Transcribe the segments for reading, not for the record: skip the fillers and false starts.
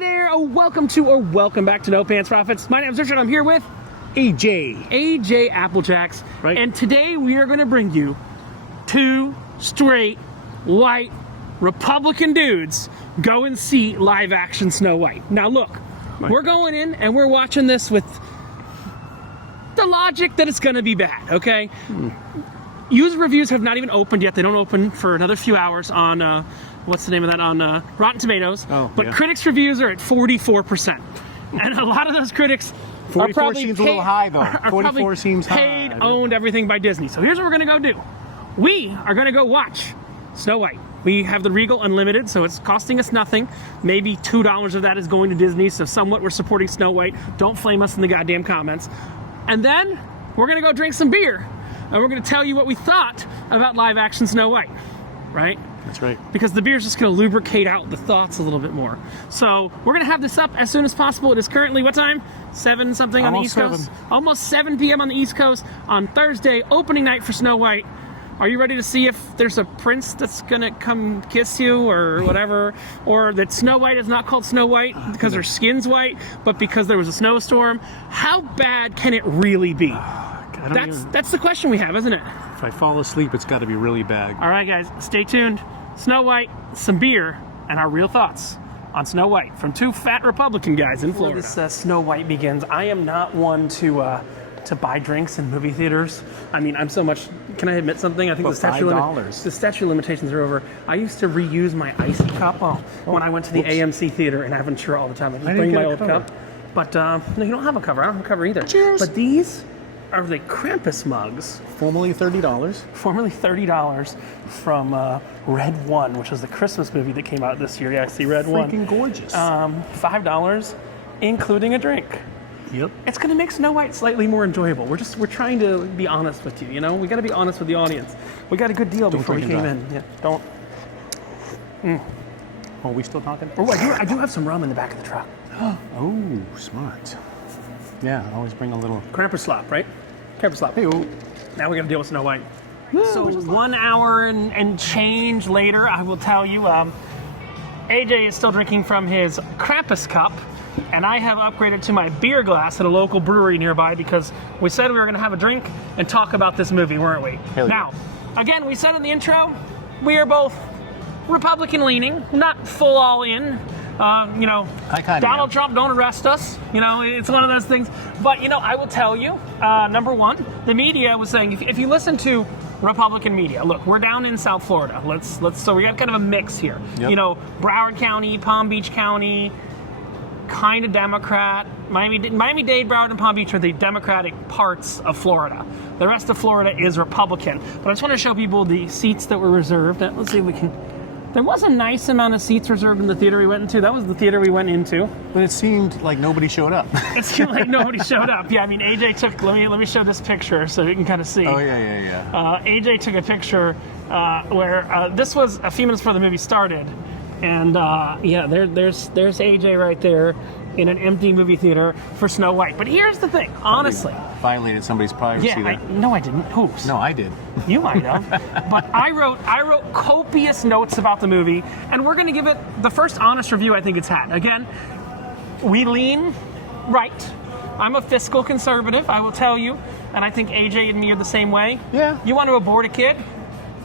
there, welcome back to No Pants Profits. My name is Richard. I'm here with AJ Applejacks. Right. And today we are going to bring you two straight white Republican dudes go and see live action Snow White. Now look, we're going in and we're watching this with the logic that it's going to be bad, okay? User reviews have not even opened yet. They don't open for another few hours on, what's the name of that, on Rotten Tomatoes. But critics' reviews are at 44%. And a lot of those critics 44 seems a little high, though. 44 seems paid, high. owned, everything by Disney. So here's what we're going to go do. We are going to go watch Snow White. We have the Regal Unlimited, so it's costing us nothing. Maybe $2 of that is going to Disney, so somewhat we're supporting Snow White. Don't flame us in the goddamn comments. And then we're going to go drink some beer, and we're going to tell you what we thought about live-action Snow White, right? That's right. Because the beer's just going to lubricate out the thoughts a little bit more. So we're going to have this up as soon as possible. It is currently, what time? 7 something on the East Coast? Almost 7 p.m. on the East Coast on Thursday, opening night for Snow White. Are you ready to see if there's a prince that's going to come kiss you or whatever? Or that Snow White is not called Snow White because her skin's white, but because there was a snowstorm? How bad can it really be? That's the question we have, isn't it? If I fall asleep, it's got to be really bad. All right, guys, stay tuned. Snow White, some beer, and our real thoughts on Snow White from two fat Republican guys in Florida. Before this Snow White begins, I am not one to buy drinks in movie theaters. I mean, I'm so much. Can I admit something? I think the statute of limitations are over. I used to reuse my icy cup when I went to the AMC theater in Aventura all the time. I just bring my old cup. But no, you don't have a cover. I don't have a cover either. Cheers. But these are the Krampus mugs. Formerly $30. Formerly $30 from Red One, which was the Christmas movie that came out this year. Yeah, I see Red One. Freaking gorgeous. $5, including a drink. Yep. It's going to make Snow White slightly more enjoyable. We're trying to be honest with you, you know? We got to be honest with the audience. We got a good deal before we came in. Yeah, don't. Are we still talking? Oh, I do have some rum in the back of the truck. Oh, smart. Yeah, always bring a little Krampus slop, right? Krampus slop. Hey-o. Now we got to deal with Snow White. So 1 hour and change later, I will tell you, AJ is still drinking from his Krampus cup, and I have upgraded to my beer glass at a local brewery nearby because we said we were going to have a drink and talk about this movie, weren't we? Hell yeah. Now, again, we said in the intro, we are both Republican-leaning, not full all in. Donald Trump, don't arrest us. You know, it's one of those things. But, you know, I will tell you, number one, the media was saying, if you listen to Republican media, look, we're down in South Florida. So we got kind of a mix here. Yep. You know, Broward County, Palm Beach County, kind of Democrat. Miami-Dade, Broward, and Palm Beach are the Democratic parts of Florida. The rest of Florida is Republican. But I just want to show people the seats that were reserved. Let's see if we can. There was a nice amount of seats reserved in the theater we went into. That was the theater we went into. But it seemed like nobody showed up. It seemed like nobody showed up. Yeah, I mean, AJ took. Let me show this picture so you can kind of see. Oh yeah. AJ took a picture where this was a few minutes before the movie started, and there's AJ right there in an empty movie theater for Snow White. But here's the thing, honestly. Violated somebody's privacy there. No, I didn't. Whose? No, I did. You might have. But I wrote copious notes about the movie, and we're going to give it the first honest review I think it's had. Again, we lean right. I'm a fiscal conservative, I will tell you, and I think AJ and me are the same way. Yeah. You want to abort a kid?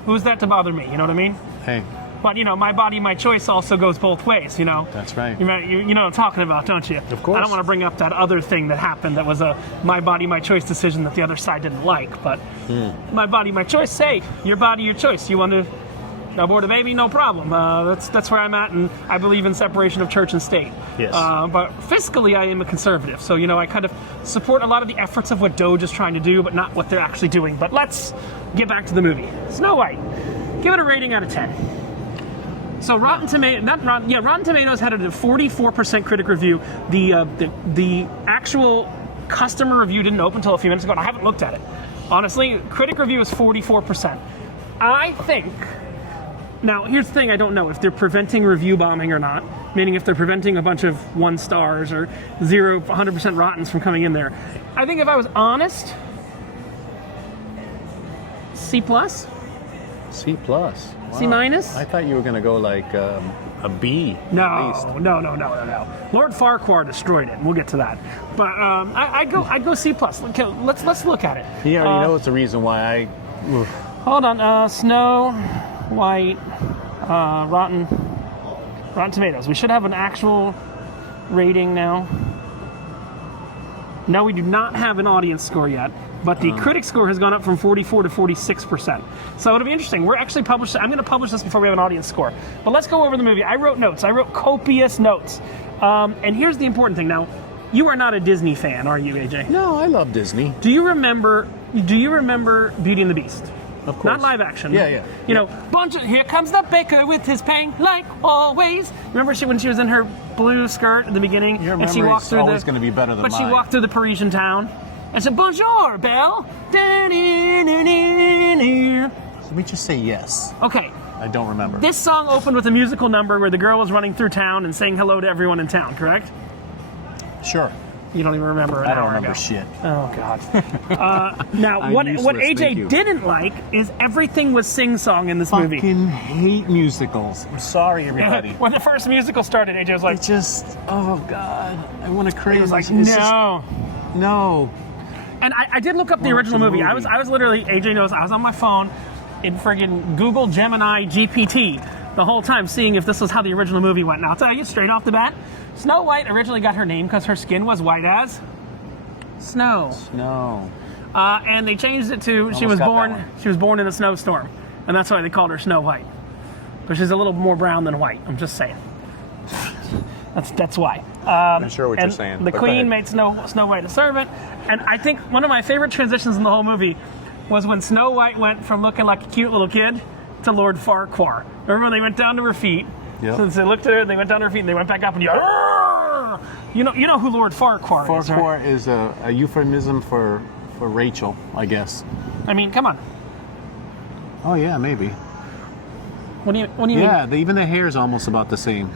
Who's that to bother me? You know what I mean? Hey. But, you know, my body, my choice also goes both ways, you know? That's right. You know what I'm talking about, don't you? Of course. I don't want to bring up that other thing that happened that was a my body, my choice decision that the other side didn't like. But my body, my choice, hey, your body, your choice. You want to abort a baby? No problem. That's where I'm at, and I believe in separation of church and state. Yes. But fiscally, I am a conservative. So, you know, I kind of support a lot of the efforts of what Doge is trying to do, but not what they're actually doing. But let's get back to the movie. Snow White. Give it a rating out of 10. So Rotten Tomatoes had a 44% critic review. The actual customer review didn't open until a few minutes ago, and I haven't looked at it. Honestly, critic review is 44%. I think. Now, here's the thing: I don't know if they're preventing review bombing or not. Meaning, if they're preventing a bunch of 1 stars or 100% rottens from coming in there. I think if I was honest, C+. C plus. Wow. C minus? I thought you were going to go like a B. At least. No. Lord Farquhar destroyed it. We'll get to that. But I'd go C plus. Okay, let's look at it. He already knows the reason why I. Hold on. Snow White, Rotten Tomatoes. We should have an actual rating now. No, we do not have an audience score yet, but the critic score has gone up from 44 to 46%. So it'll be interesting. We're actually publishing. I'm going to publish this before we have an audience score. But let's go over the movie. I wrote notes. I wrote copious notes. And here's the important thing. Now, you are not a Disney fan, are you, AJ? No, I love Disney. Do you remember Beauty and the Beast? Of course. Not live action. Yeah. You know, here comes the baker with his pain, like always. Remember when she was in her blue skirt at the beginning? Your and she memory's walked through always going to be better than But mine. she walked through the Parisian town and said, "Bonjour, Belle." Let me just say yes. Okay. I don't remember. This song opened with a musical number where the girl was running through town and saying hello to everyone in town, correct? Sure. You don't even remember an I don't hour remember ago. shit. Oh, God. Now, I'm what useless, thank AJ you. didn't like is everything was sing-song in this movie. Fucking hate musicals. I'm sorry, everybody. When the first musical started, AJ was like, It just, oh God, I want to crazy. it was like, It's just- no. no. And I did look up the Well, original it's a movie. I movie. was literally, AJ knows, I was on my phone in friggin' Google Gemini GPT the whole time seeing if this was how the original movie went. Now, I'll tell you straight off the bat, Snow White originally got her name because her skin was white as snow. No. And they changed it to Almost got that one. she was born in a snowstorm. And that's why they called her Snow White. But she's a little more brown than white. I'm just saying. That's why. I'm sure what and you're saying. The but go queen ahead. made Snow White a servant. And I think one of my favorite transitions in the whole movie was when Snow White went from looking like a cute little kid to Lord Farquhar. Remember when they went down to her feet? Yep. So they looked at her, they went down to her feet, and they went back up, and you know who Lord Farquhar is, right? Farquhar is a euphemism for Rachel, I guess. I mean, come on. Oh yeah, maybe. What do you mean? Yeah, even the hair is almost about the same.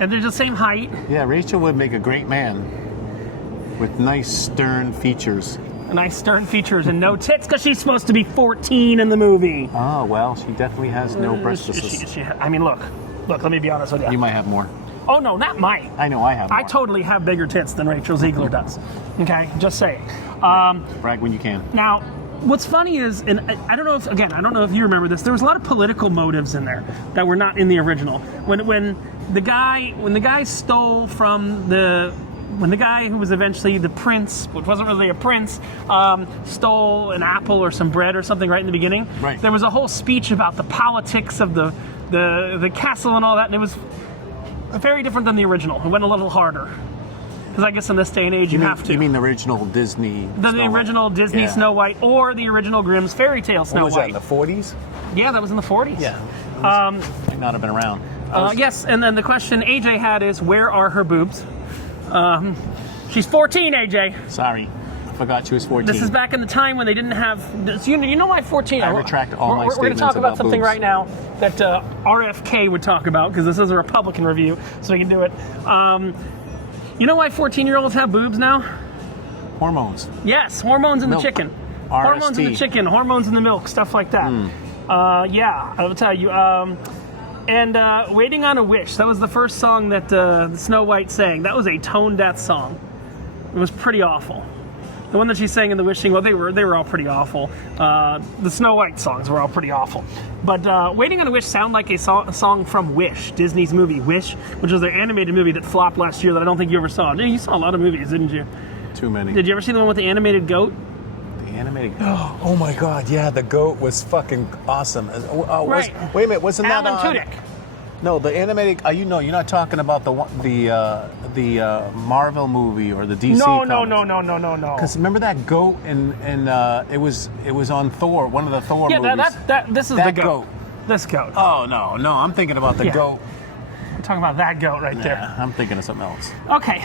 And they're the same height, Yeah, Rachel would make a great man with nice stern features. nice stern features, and no tits because she's supposed to be 14 in the movie. Oh well, she definitely has no breasts. I mean, look, let me be honest with you. You might have more. Oh no, not mine. I know I have more. I totally have bigger tits than Rachel Ziegler does. Okay, just saying. Brag when you can. Now, what's funny is, and I don't know if you remember this. There was a lot of political motives in there that were not in the original. When the guy stole from when the guy who was eventually the prince, which wasn't really a prince, stole an apple or some bread or something right in the beginning. Right. There was a whole speech about the politics of the castle and all that, and it was very different than the original. It went a little harder. Because I guess in this day and age you have to. You mean the original Disney? The Snow White? original Disney Yeah. Snow White or the original Grimm's fairy tale Snow What was White. that, in the 40s? Yeah, that was in the 40s. Yeah. Might not have been around. Yes, and then the question AJ had is, where are her boobs? She's 14, AJ. Sorry. I forgot she was 14. This is back in the time when they didn't have... You know why 14... I retract all my We're going to statements talk about about something boobs. right now that RFK would talk about, because this is a Republican review, so we can do it. You know why 14-year-olds have boobs now? Hormones. Yes, hormones in Milk. the chicken. RST. Hormones in the chicken, hormones in the milk, stuff like that. Yeah, I will tell you. And Waiting on a Wish, that was the first song that the Snow White sang. That was a tone-deaf song. It was pretty awful. The one that she sang in the Wishing, well, they were all pretty awful. The Snow White songs were all pretty awful. But Waiting on a Wish sounded like a song from Wish, Disney's movie Wish, which was their animated movie that flopped last year that I don't think you ever saw. You saw a lot of movies, didn't you? Too many. Did you ever see the one with the animated goat? The animated. Oh my God! Yeah, the goat was fucking awesome. Right. Wait a minute, wasn't that Alan on? Tudyk. No, the animated. You're not talking about the Marvel movie or the DC. No. Because remember that goat and it was on Thor, one of the Thor Yeah, movies. this is That the goat. This goat. Oh no, I'm thinking about the Yeah. goat. I'm talking about that goat right there. Yeah, I'm thinking of something else. Okay.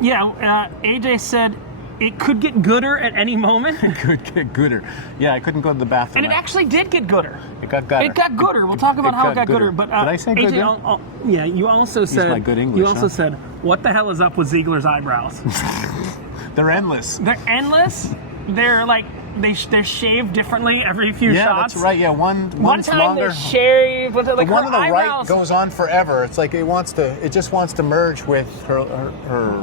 AJ said it could get gooder at any moment. Could get gooder. Yeah, I couldn't go to the bathroom. And it actually did get gooder. It got gooder. It got gooder. We'll talk about how it got gooder. But Did I say AJ, gooder? yeah, you also said. my good English, You also huh? said, "What the hell is up with Ziegler's eyebrows? They're endless. They're endless. They're like they're shaved differently every few Yeah, shots. that's right. Yeah, One one's time longer. they shaved, but The like one her on the right eyebrows goes on forever. It's like it just wants to merge with her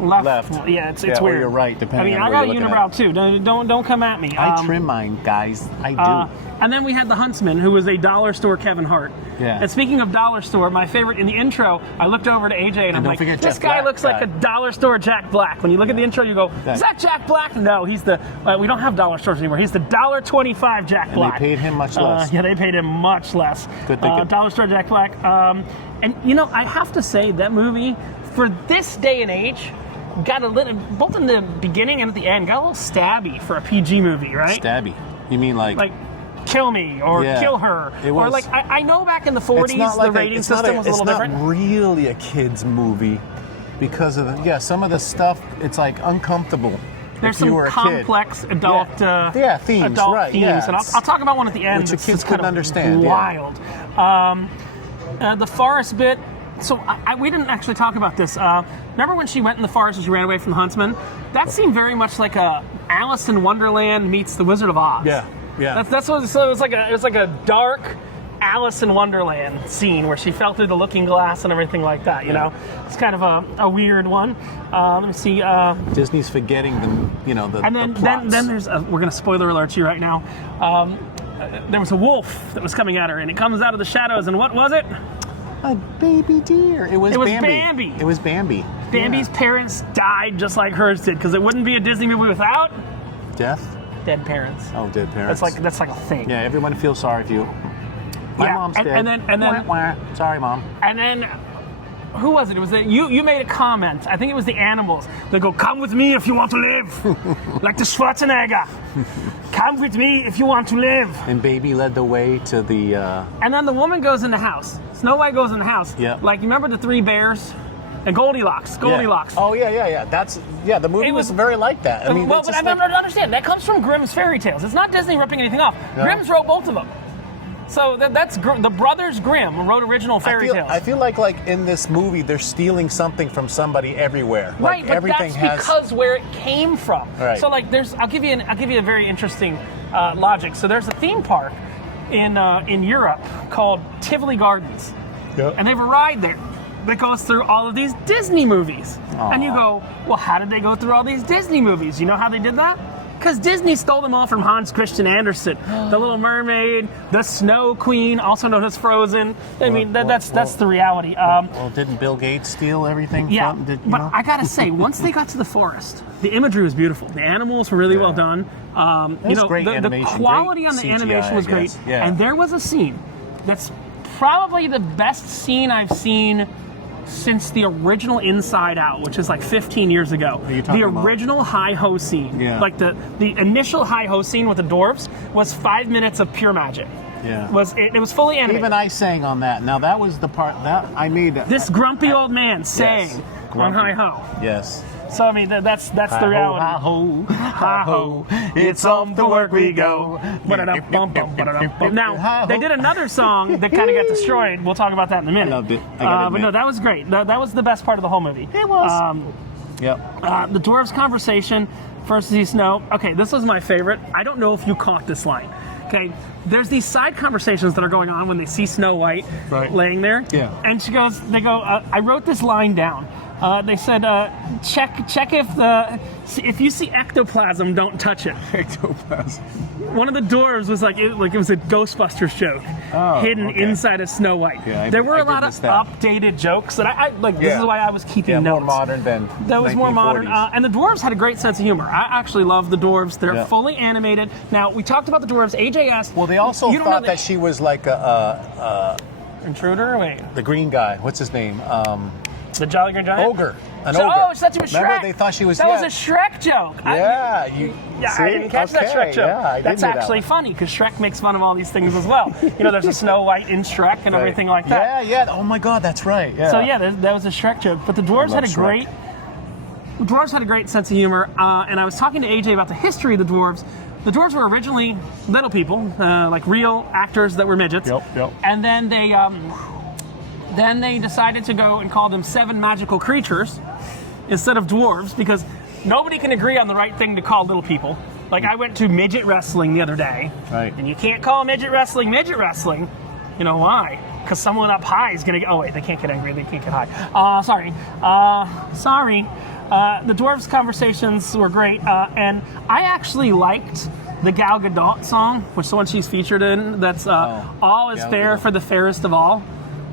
left. Yeah, it's or weird. your right, I depending mean, on I where got a you're looking unibrow at. too. Don't come at me. I trim mine, guys. I do. And then we had the Huntsman, who was a dollar store Kevin Hart. Yeah. And speaking of dollar store, my favorite in the intro, I looked over to AJ and I'm don't like, forget this Jack guy Black looks like guy. a dollar store Jack Black. When you look at the intro, you go, is that Jack Black? No, he's the. We don't have dollar stores anymore. He's the $1.25 Jack And Black. they paid him much less. Yeah, they paid him much less. Good thinking. Dollar store Jack Black. And you know, I have to say that movie for this day and age got a little, both in the beginning and at the end, got a little stabby for a PG movie, right? Stabby. You mean like kill me or Yeah. kill her, It or was- like I know back in the 40s the rating system was a little different. It's not really a kids movie because of some of the stuff. It's like uncomfortable. There's if you some were a complex kid. adult themes, adult right? themes, Yeah, and I'll talk about one at the end. which the that's kids just kind couldn't of understand, yeah. Wild. The forest bit. So we didn't actually talk about this. Remember when she went in the forest and she ran away from the huntsman? That seemed very much like a Alice in Wonderland meets the Wizard of Oz. Yeah. That's what. So it was like a dark Alice in Wonderland scene where she fell through the looking glass and everything like that. You know, it's kind of a weird one. Let me see. Disney's forgetting the And then the plots. then there's we're gonna spoiler alert you right now. There was a wolf that was coming at her, and it comes out of the shadows. And what was it? A baby deer. It was Bambi. It was Bambi. Bambi's parents died just like hers did, because it wouldn't be a Disney movie without Death. dead parents. Oh, dead parents. That's like a thing. Yeah, everyone feels sorry for you. My Yeah, mom's and- dead. and then- Wah, wah. Sorry, mom. And then, who was it? It was you made a comment. I think it was the animals. They go, "Come with me if you want to live," like the Schwarzenegger. Come with me if you want to live. And Baby led the way to the. And then the woman goes in the house. Snow White goes in the house. Yeah. Like, you remember the three bears? And Goldilocks. Goldilocks. Yeah. Oh yeah. That's the movie It was was- very like that. I mean, well, it's but just I like- don't understand. That comes from Grimm's fairy tales. It's not Disney ripping anything off. No. Grimm's wrote both of them. So that's the brothers Grimm wrote original fairy tales. I feel like in this movie they're stealing something from somebody everywhere. Right, Like but everything that's because where it came from. Right. So like, I'll give you a very interesting logic. So there's a theme park in Europe called Tivoli Gardens, Yep. and they have a ride there that goes through all of these Disney movies. Aw. And you go, well, how did they go through all these Disney movies? You know how they did that? Because Disney stole them all from Hans Christian Andersen. The Little Mermaid, the Snow Queen, also known as Frozen. I mean, that's the reality. Well, didn't Bill Gates steal everything Yeah, from? but I gotta say, once they got to the forest, the imagery was beautiful. The animals were really well done. was great the animation, quality great on the CGI, animation was I great. guess. Yeah. And there was a scene that's probably the best scene I've seen since the original Inside Out, which is like 15 years ago. are you talking The about? original hi-ho scene, Yeah. like the initial hi-ho scene with the dwarves, was 5 minutes of pure magic. Yeah. It was fully animated. Even I sang on that. Now that was the part that I made. This grumpy old man sang Yes, on grumpy. hi-ho. Yes. So I mean, that's the reality. Hi-ho, Hi-ho, it's off to work we go. Now, they did another song that kind of got destroyed. We'll talk about that in a minute. I loved it. I gotta but no, admit. that was great. That was the best part of the whole movie. It was. Yep. The dwarves' conversation versus the snow. Okay, this was my favorite. I don't know if you caught this line. Okay, there's these side conversations that are going on when they see Snow White Right. laying there. Yeah. And they go, I wrote this line down. They said, check if you see ectoplasm, don't touch it. Ectoplasm. One of the dwarves was like it was a Ghostbusters joke hidden okay. inside of Snow White. Yeah, there were I a lot did of miss that. updated jokes that I like. This Yeah. is why I was keeping Yeah, notes. more modern than. That was more modern, 1940s. and the dwarves had a great sense of humor. I actually love the dwarves. They're Yeah. fully animated. Now we talked about the dwarves. AJ asked. Well, they also you don't know thought that she was like intruder. Wait, the green guy. What's his name? the Jolly Green Giant. Ogre. An So- ogre. Oh, she thought she was Shrek. Remember, they thought she was. That yeah. was a Shrek joke. Yeah, I didn't catch that Shrek joke. Yeah, I did That's do that actually one. funny because Shrek makes fun of all these things as well. There's a Snow White in Shrek and Right. everything like that. Yeah. Oh my God, that's right. Yeah. So yeah, that was a Shrek joke. But the dwarves I had love a Shrek. great sense of humor. And I was talking to AJ about the history of the dwarves. The dwarves were originally little people, like real actors that were midgets. Yep. And then they decided to go and call them 7 magical creatures instead of dwarves because nobody can agree on the right thing to call little people. Like, I went to midget wrestling the other day. Right. And you can't call midget wrestling. You know why? Because someone up high is going to get... Oh, wait, they can't get angry. They can't get high. Sorry. The dwarves' conversations were great. And I actually liked the Gal Gadot song, which is the one she's featured in. That's All is Gal Fair Gadot. for the Fairest of All.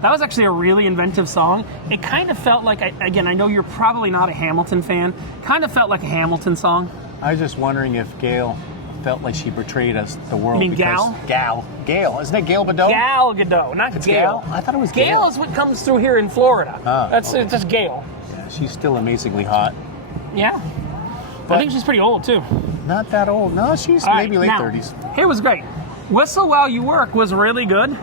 That was actually a really inventive song. It kind of felt like, again, I know you're probably not a Hamilton fan, kind of felt like a Hamilton song. I was just wondering if Gail felt like she portrayed us the world. You mean because Gail. Isn't it Gail Gadot? Gal Gadot, not It's Gail. Gail? I thought it was Gail. Gail. Is what comes through here in Florida. It's just Gail. Yeah, she's still amazingly hot. Yeah. But- I think she's pretty old, too. Not that old. No, she's All maybe right, late now, 30s. Here was great. Whistle While You Work was really good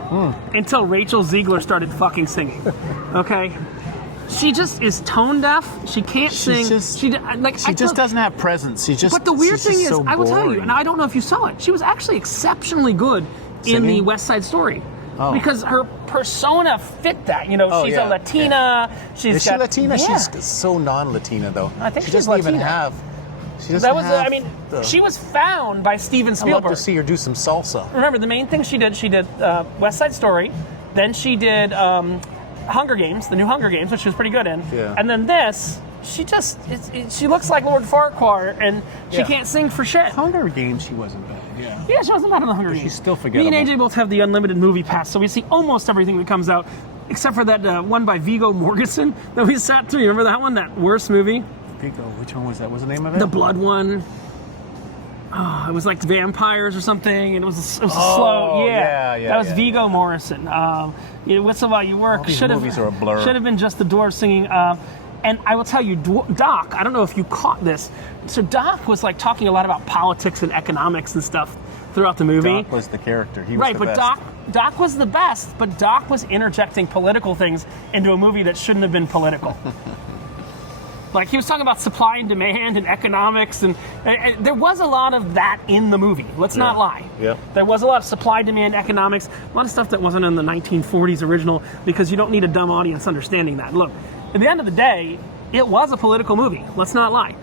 until Rachel Ziegler started fucking singing. Okay? She just is tone deaf. She can't sing. She just doesn't have presence. But the weird she's thing just is, so I will tell you, boring. and I don't know if you saw it, she was actually exceptionally good in the Singing? West Side Story. Oh. Because her persona fit that. You know, Oh, she's yeah, a Latina. She's Is she got, Latina? Yeah. She's so non-Latina, though. I think she she's doesn't even Latina. have. She doesn't That was, have I mean, the- she was found by Steven I'd Spielberg. love to see her do some salsa. Remember, the main thing she did West Side Story, then she did Hunger Games, the new Hunger Games, which she was pretty good in. Yeah. And then this, she just, she looks like Lord Farquhar, and she Yeah. can't sing for shit. Hunger Games, she wasn't bad. Yeah. Yeah, she wasn't bad in the Hunger But Games. she's still Me forgettable. and AJ both have the unlimited movie pass, so we see almost everything that comes out, except for that one by Viggo Mortensen that we sat through. You remember that one? That worst movie? Pico, which one was that? What's the name of it? The blood one. Oh, it was like vampires or something, and it was a slow. yeah, That was yeah, Viggo Mortensen. Whistle While You Work. All these movies are a blur. Should have been just the dwarves singing. And I will tell you, Doc, I don't know if you caught this. So Doc was like talking a lot about politics and economics and stuff throughout the movie. Doc was the character. He was Right, the but best. Doc was the best, but Doc was interjecting political things into a movie that shouldn't have been political. Like, he was talking about supply and demand and economics, and there was a lot of that in the movie. Let's not lie. Yeah. There was a lot of supply, demand, economics, a lot of stuff that wasn't in the 1940s original, because you don't need a dumb audience understanding that. Look, at the end of the day, it was a political movie. Let's not lie.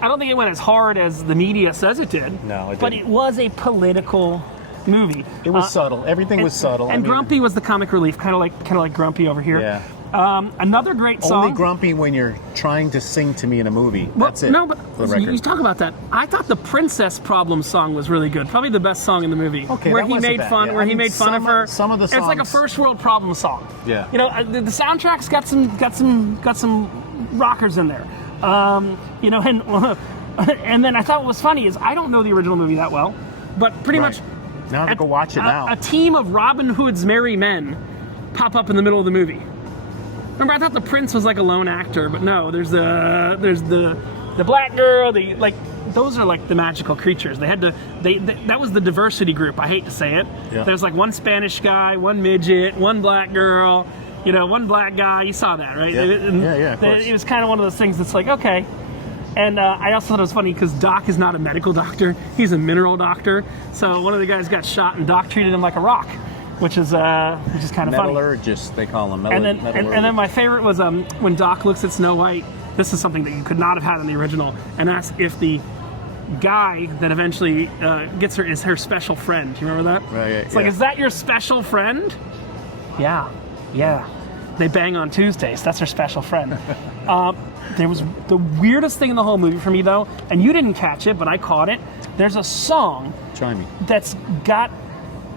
I don't think it went as hard as the media says it did. No, it But didn't. it was a political movie. It was subtle. Everything was subtle. And I mean, Grumpy was the comic relief, kind of like Grumpy over here. Yeah. Another great song. Only grumpy when you're trying to sing to me in a movie. Well, That's it. No, but for the record. you talk about that. I thought the Princess Problem song was really good. Probably the best song in the movie. Okay, where that he wasn't made bad, fun, yeah. where I he mean, made fun of her. some of the It's like a songs- first world problem song. Yeah. You know, the soundtrack's got some rockers in there. You know, and then I thought what was funny is I don't know the original movie that well, but pretty Right. much. Now I have to go watch it now. A team of Robin Hood's merry men pop up in the middle of the movie. Remember, I thought the prince was like a lone actor, but no. There's the black girl. Those are like the magical creatures. They had to. That was the diversity group. I hate to say it. Yeah. There's like one Spanish guy, one midget, one black girl. You know, one black guy. You saw that, right? Yeah. Yeah, of course. It was kind of one of those things that's like, okay. And I also thought it was funny because Doc is not a medical doctor; he's a mineral doctor. So one of the guys got shot, and Doc treated him like a rock, which is kind of funny. Metallurgist, they call them. And then my favorite was when Doc looks at Snow White. This is something that you could not have had in the original, and asks if the guy that eventually gets her is her special friend. Do you remember that? Right, It's like, yeah. is that your special friend? Yeah. They bang on Tuesdays. That's her special friend. There was the weirdest thing in the whole movie for me, though, and you didn't catch it, but I caught it. There's a song Try me. that's got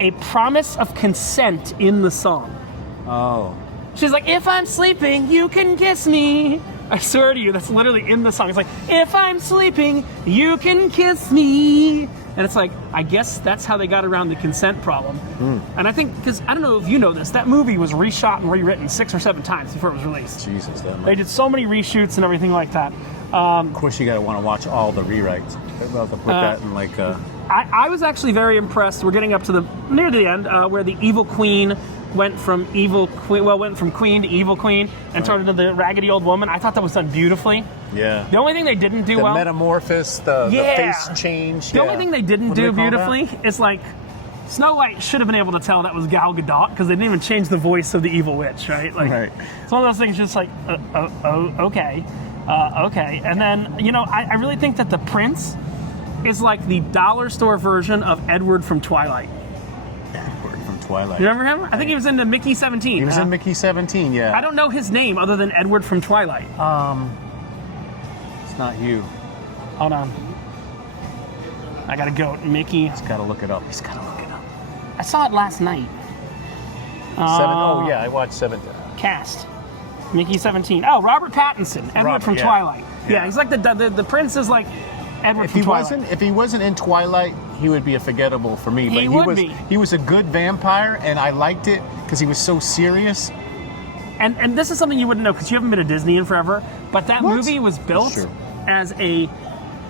a promise of consent in the song. Oh. She's like, if I'm sleeping, you can kiss me. I swear to you, that's literally in the song. It's like, if I'm sleeping, you can kiss me. And it's like, I guess that's how they got around the consent problem. And I think, because I don't know if you know this, that movie was reshot and rewritten 6 or 7 times before it was released. Jesus, that They did so many reshoots and everything like that. Of course, you gotta want to watch all the rewrites. They're about to put that in like. I was actually very impressed. We're getting up to near the end, where the evil queen went from queen to evil queen and turned into the raggedy old woman. I thought that was done beautifully. Yeah. The only thing they didn't do The well, metamorphosis, the face change. the only thing they didn't What do do they call beautifully is like Snow White should have been able to tell that was Gal Gadot because they didn't even change the voice of the evil witch, right? Like, Right. it's one of those things just like, okay. And then, I really think that the prince is like the dollar store version of Edward from Twilight. Edward from Twilight. You remember him? I think he was in the Mickey 17. He was in Mickey 17, yeah. I don't know his name other than Edward from Twilight. It's not you. Hold on. I gotta go. Mickey. He's got to look it up. He's gotta look it up. I saw it last night. Oh, yeah, I watched 7. Cast. Mickey 17. Oh, Robert Pattinson. Edward from Twilight. Yeah, he's like the prince is like Edward from Twilight. If he wasn't in Twilight, he would be a forgettable for me. But he was a good vampire, and I liked it because he was so serious. And this is something you wouldn't know because you haven't been to Disney in forever. But that movie was built as a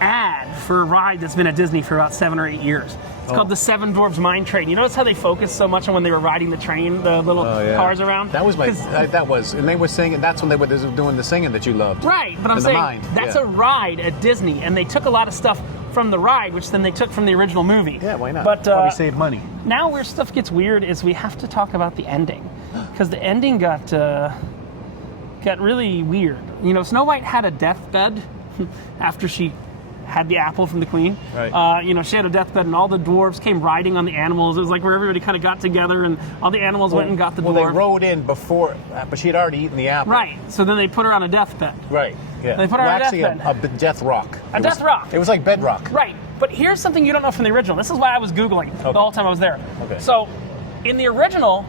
ad for a ride that's been at Disney for about 7 or 8 years. It's called the Seven Dwarfs Mine Train. You notice how they focused so much on when they were riding the train, the little cars around? That was and they were singing. That's when they were doing the singing that you loved. Right, but I'm saying that's a ride at Disney, and they took a lot of stuff from the ride, which then they took from the original movie. Yeah, why not? But probably save money. Now where stuff gets weird is we have to talk about the ending, because the ending got really weird. You know, Snow White had a deathbed after she had the apple from the queen. Right. She had a deathbed, and all the dwarves came riding on the animals. It was like where everybody kind of got together, and all the animals went and got the dwarf. Well, they rode in before, but she had already eaten the apple. Right. So then they put her on a deathbed. Right. Yeah. They put her on a actually deathbed. a death rock. Death rock. It was like bedrock. Right. But here's something you don't know from the original. This is why I was Googling the whole time I was there. Okay. So in the original,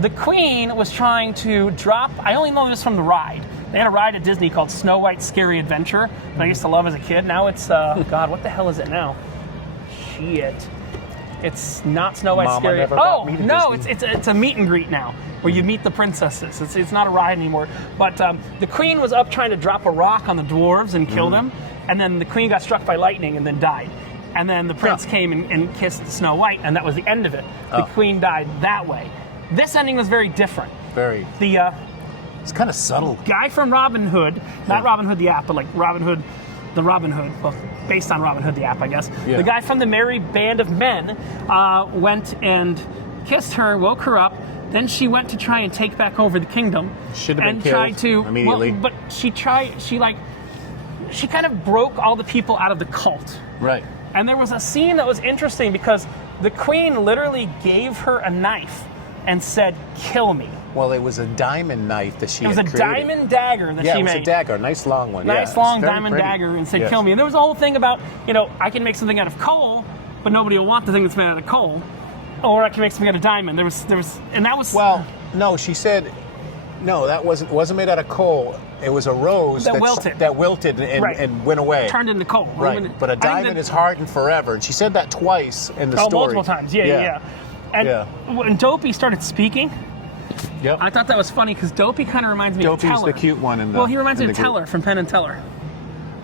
the queen was trying to drop. I only know this from the ride. They had a ride at Disney called Snow White's Scary Adventure that I used to love as a kid. Now it's, God, what the hell is it now? Shit. It's not Snow White's Scary Adventure. Oh, no, it's a meet and greet now where you meet the princesses. It's not a ride anymore. But the queen was up trying to drop a rock on the dwarves and kill them. And then the queen got struck by lightning and then died. And then the prince came and kissed Snow White, and that was the end of it. The queen died that way. This ending was very different. Very. It's kind of subtle. Guy from Robin Hood, not Robin Hood the app, but like Robin Hood, the Robin Hood, well, based on Robin Hood the app, I guess. Yeah. The guy from the Merry Band of Men went and kissed her, woke her up. Then she went to try and take back over the kingdom. Should have been and killed tried to immediately. Well, but she kind of broke all the people out of the cult. Right. And there was a scene that was interesting because the queen literally gave her a knife and said, "Kill me." Well, it was a diamond knife that she had created. It was a diamond dagger that she made. Yeah, it was a dagger, a nice long one. Nice long diamond dagger, and said, "Kill me." And there was a whole thing about, I can make something out of coal, but nobody will want the thing that's made out of coal. Or I can make something out of diamond. There was, and that was. Well, no, she said, no, that wasn't made out of coal. It was a rose that wilted and went away. Turned into coal. Right. But a diamond is hardened forever. And she said that twice in the story. Multiple times. Yeah. And when Dopey started speaking, I thought that was funny because Dopey kind of reminds me of Teller. Dopey's the cute one in the. Well, he reminds me of Teller from Penn and Teller.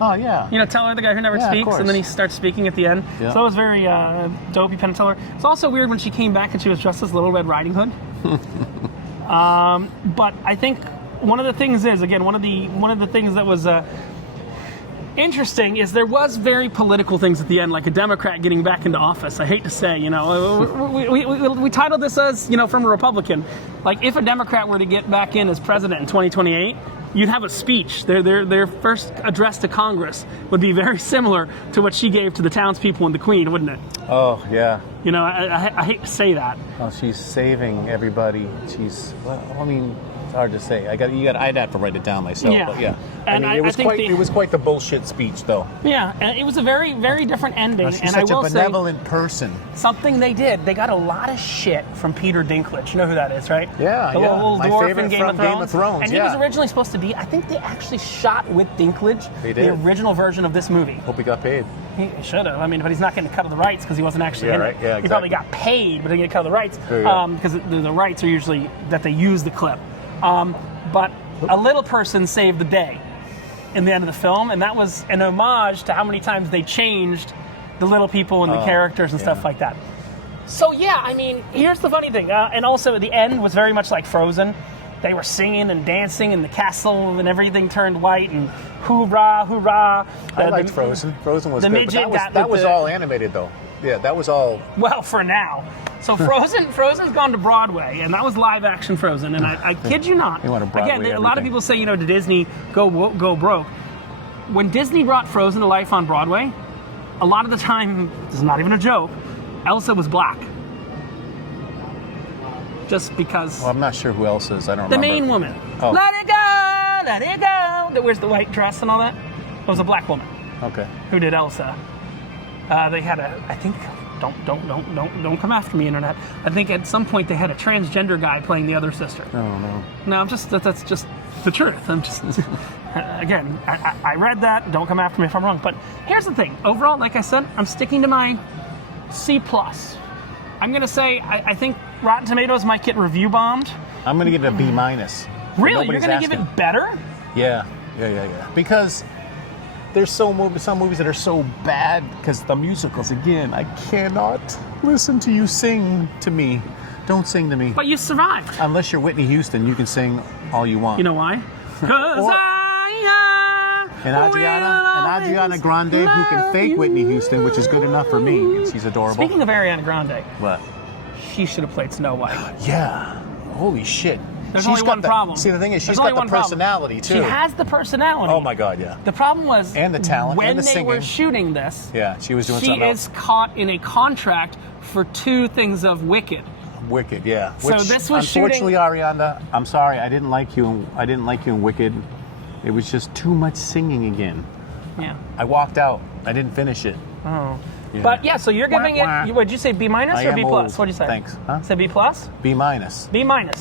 Oh, yeah. Teller, the guy who never speaks, and then he starts speaking at the end. Yeah. So that was very Dopey, Penn and Teller. It's also weird when she came back and she was dressed as Little Red Riding Hood. But I think one of the things is, again, one of the things that was interesting is there was very political things at the end, like a Democrat getting back into office. I hate to say, we titled this as, from a Republican. Like, if a Democrat were to get back in as president in 2028, you'd have a speech. Their first address to Congress would be very similar to what she gave to the townspeople and the Queen, wouldn't it? Oh, yeah. I hate to say that. Oh, she's saving everybody. It's hard to say. I'd have to write it down myself. Yeah. But yeah. And it was quite the bullshit speech, though. Yeah, and it was a very, very different ending. She's such a benevolent person. Something they did. They got a lot of shit from Peter Dinklage. You know who that is, right? Yeah, the little my dwarf favorite in from Game of Thrones. And he was originally supposed to be. I think they actually shot with Dinklage the original version of this movie. Hope he got paid. He should have. But he's not getting a cut of the rights because he wasn't actually in it. Yeah, exactly. He probably got paid, but didn't get a cut of the rights because the rights are usually that they use the clip. But a little person saved the day in the end of the film, and that was an homage to how many times they changed the little people and the characters and stuff like that. So here's the funny thing, and also the end was very much like Frozen. They were singing and dancing in the castle, and everything turned white, and hoorah, hoorah. I liked Frozen. Frozen was good, but that was all animated, though. Yeah, that was all. Well, for now. So Frozen's gone to Broadway, and that was live action Frozen. And I kid you not. Again, a lot of people say, to Disney, go broke. When Disney brought Frozen to life on Broadway, a lot of the time, this is not even a joke, Elsa was black. Just because... Well, I'm not sure who else is. I don't the remember. The main woman. Oh. Let it go! Let it go! That wears the white dress and all that. It was a black woman. Okay. Who did Elsa. They had I think... Don't come after me, internet. I think at some point they had a transgender guy playing the other sister. Oh, no. No, that's just the truth. I'm just... Again, I read that. Don't come after me if I'm wrong. But here's the thing. Overall, like I said, I'm sticking to my C+. I'm going to say I think Rotten Tomatoes might get review bombed. I'm going to give it a B-. Really? You're going to give it better? Yeah. Because there's some movies that are so bad because the musicals, again, I cannot listen to you sing to me. Don't sing to me. But you survived. Unless you're Whitney Houston, you can sing all you want. You know why? Because And Adriana Grande, who can fake Whitney Houston, which is good enough for me. She's adorable. Speaking of Ariana Grande, what? She should have played Snow White. Yeah. Holy shit. There's only one problem. See, the thing is, she's got the personality, too. She has the personality. Oh, my God, yeah. The problem was... And the talent, when and the singing. they were shooting this... Yeah, she was doing something else. She is caught in a contract for 2 things of Wicked. Wicked, yeah. So this was unfortunately, Ariana, I'm sorry, I didn't like you in Wicked. It was just too much singing again. Yeah. I walked out. I didn't finish it. Oh. Yeah. But yeah, so you're giving it. Would you say B- or B+? What did you say? Thanks. Huh? Say B+? B-. B-.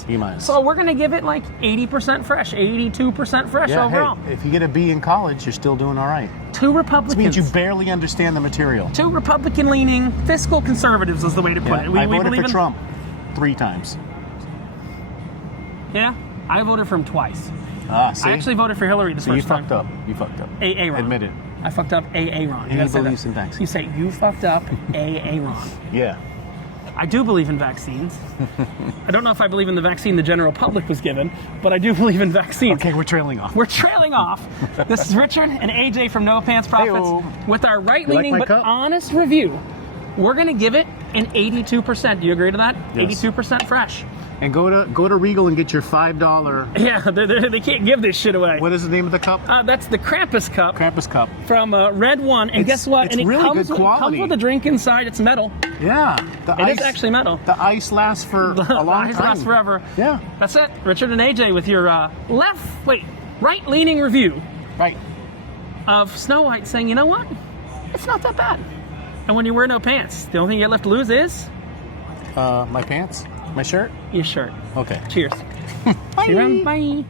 B-. So we're gonna give it like 80% fresh, 82% fresh yeah, overall. Hey, if you get a B in college, you're still doing all right. 2 Republicans. This means you barely understand the material. 2 Republican-leaning fiscal conservatives is the way to put it. I voted for Trump 3 times. Yeah, I voted for him twice. See? I actually voted for Hillary the first time. You fucked up. You fucked up. A Ron. Admit it. I fucked up A Ron. He believes in vaccines. You say, you fucked up A Ron. Yeah. I do believe in vaccines. I don't know if I believe in the vaccine the general public was given, but I do believe in vaccines. Okay, we're trailing off. We're trailing off. This is Richard and AJ from No Pants Profits. Hey-o. With our right-leaning but cup? honest review. We're going to give it an 82%. Do you agree to that? Yes. 82% fresh. And go to Regal and get your $5. Yeah, they can't give this shit away. What is the name of the cup? That's the Krampus cup. Krampus cup. From Red One. And guess what? It's and it really comes good quality. Comes with a drink inside. It's metal. Yeah. It is actually metal. The ice lasts for a long time. The ice lasts forever. Yeah. That's it. Richard and AJ with your right-leaning review. Right. Of Snow White saying, you know what? It's not that bad. And when you wear no pants, the only thing you got left to lose is? My pants? My shirt? Your shirt. Okay. Cheers. Bye. Bye.